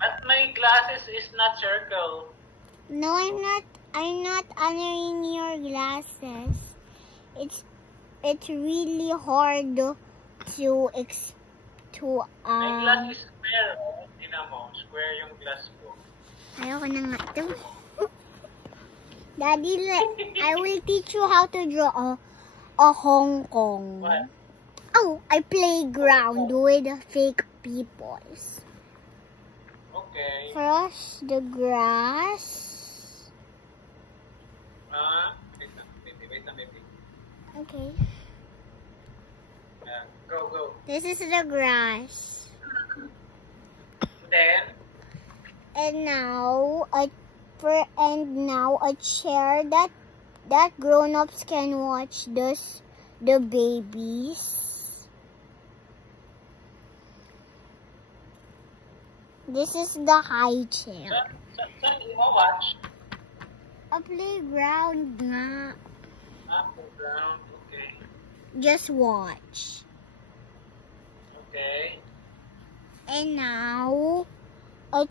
But my glasses is not circle. No, I'm not. I'm not honoring your glasses. It's really hard to My glass is square. Oh. Tingnan mo, square yung glass ko. Ayoko na nga to. Daddy, I will teach you how to draw a Hong Kong. What? Oh, a playground with fake peoples. Okay. Cross the grass. Wait na, baby. Okay. Go. This is the grass. Then? And now a chair that grown-ups can watch the babies. This is the high chair. Saan mo watch? A playground nga. Playground. Okay. Just watch. Okay. And now a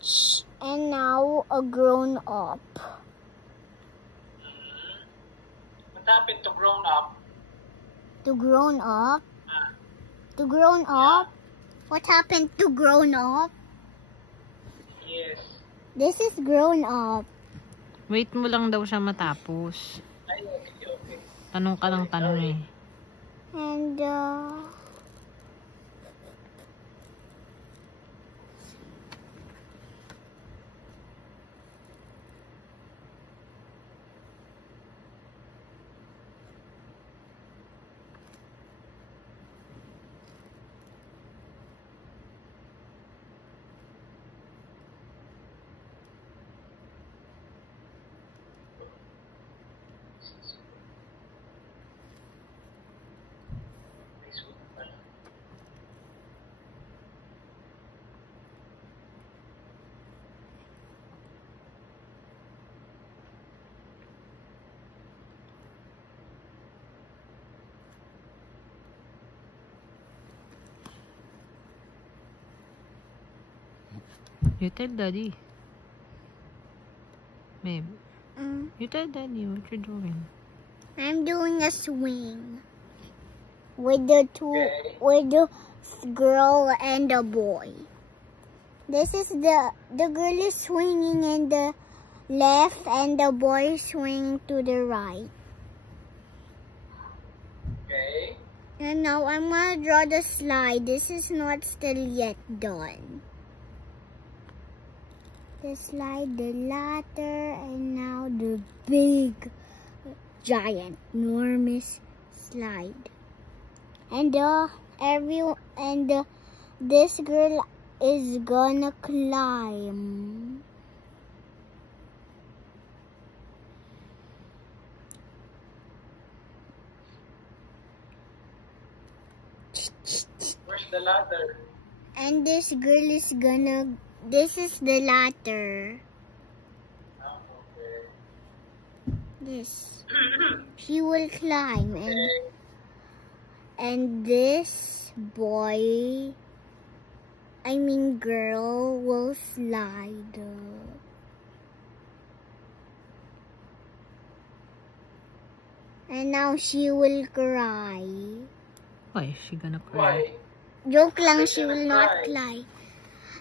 grown up. What happened to grown up? To grown up? To grown up? What happened to grown up? Yes. This is grown up. Wait mo lang daw siya matapos. Ay, okay. Tanong ka ng tanong eh. And You tell daddy. Babe. You tell daddy what you're doing. I'm doing a swing with the girl and the boy. This is the girl is swinging in the left and the boy is swinging to the right. Okay. And now I'm gonna draw the slide. This is not still yet done. The slide, the ladder, and now the big, giant, enormous slide. And this girl is gonna climb. Where's the ladder? And this girl is this is the ladder. Okay. This. She will climb and this boy, I mean girl, will slide. And now she will cry. Why is she gonna cry? Why? Joke lang, she will not cry.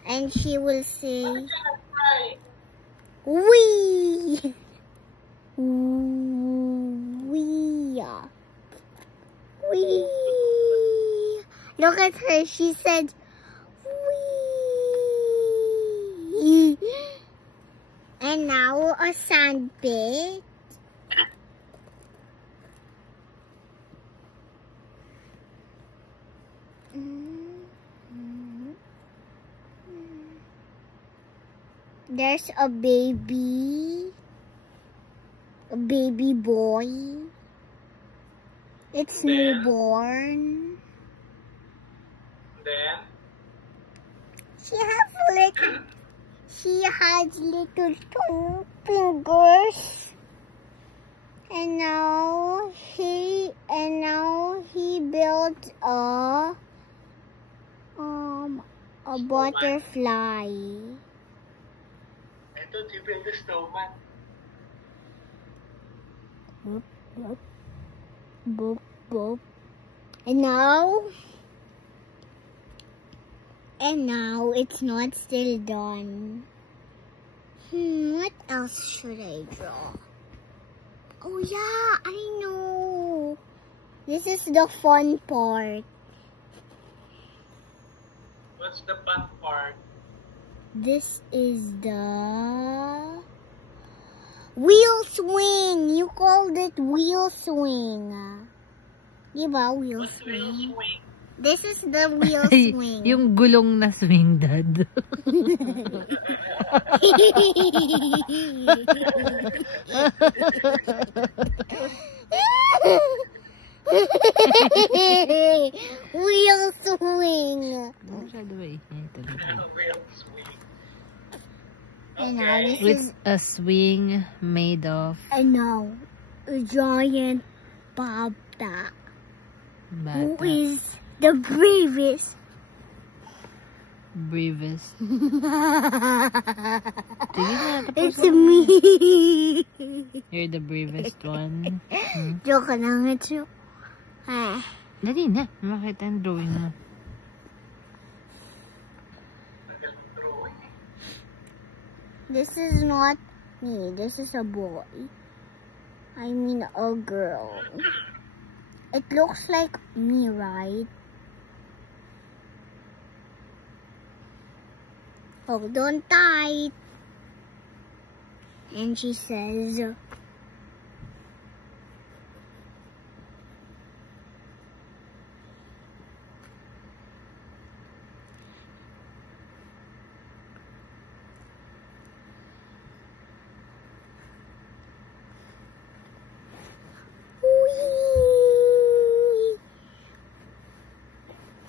And she will say, wee! Wee! Wee! Look at her, she said, wee! And now a sand pit. There's a baby boy. It's newborn. Then? She has little fingers. And now he built a butterfly. Ito, Jibel the Snowman. Boop, boop. Boop, boop. And now it's not still done. What else should I draw? Oh yeah, I know. This is the fun part. What's the fun part? This is the wheel swing. You called it wheel swing. Diba, wheel What's wheel swing? swing? This is the wheel Ay, swing. yung gulong na swing, Dad. Wheel swing. Masyado ba eh? Wheel swing. And now this It's is a swing made of and now a giant Bobda, who bata. is the bravest. Bravest. Sige na, tapos It's me. You're the bravest one. Joke lang, it's you. Ah. Dali na, makita ang drawing mo. Magaling drawing. This is not me. This is a boy. I mean a girl. It looks like me, right? Hold on tight. And she says, whee!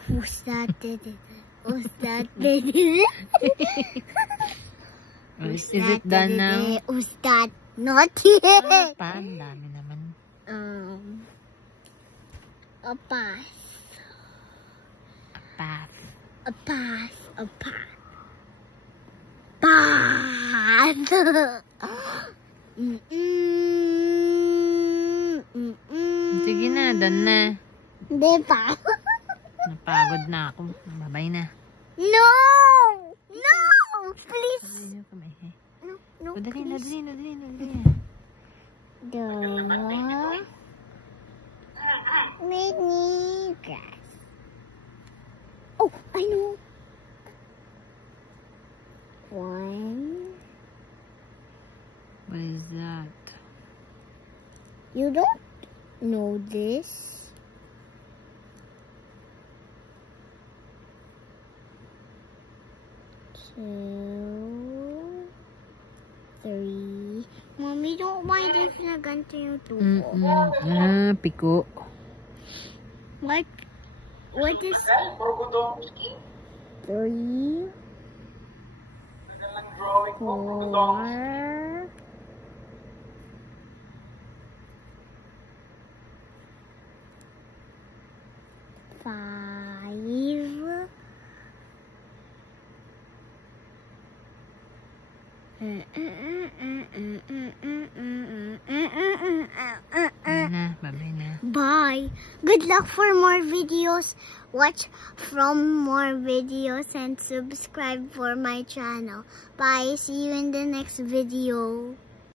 Who's that did it? Who's that did it? Is it done now? Who's that? Not yet. Pa, ang dami naman. A path. Path. A path. A path. Path. Sige na, done na. Di pa. Napagod na ako. Babay na. No! No! Please. Babay na kamay. No, no, O, dali na, please. dali na, dali na, dali na. Make me grass. Oh, I know. 1. What is that? You don't know this? 2, 3. Mommy, don't mind if na ganito yung tubo. Piko. What is Ay, Borgodonski. 3, Magalang drawing mo, Borgodonski. 4, 5. Na, babay na. Bye. Good luck for more videos. Watch from more videos and subscribe for my channel. Bye. See you in the next video.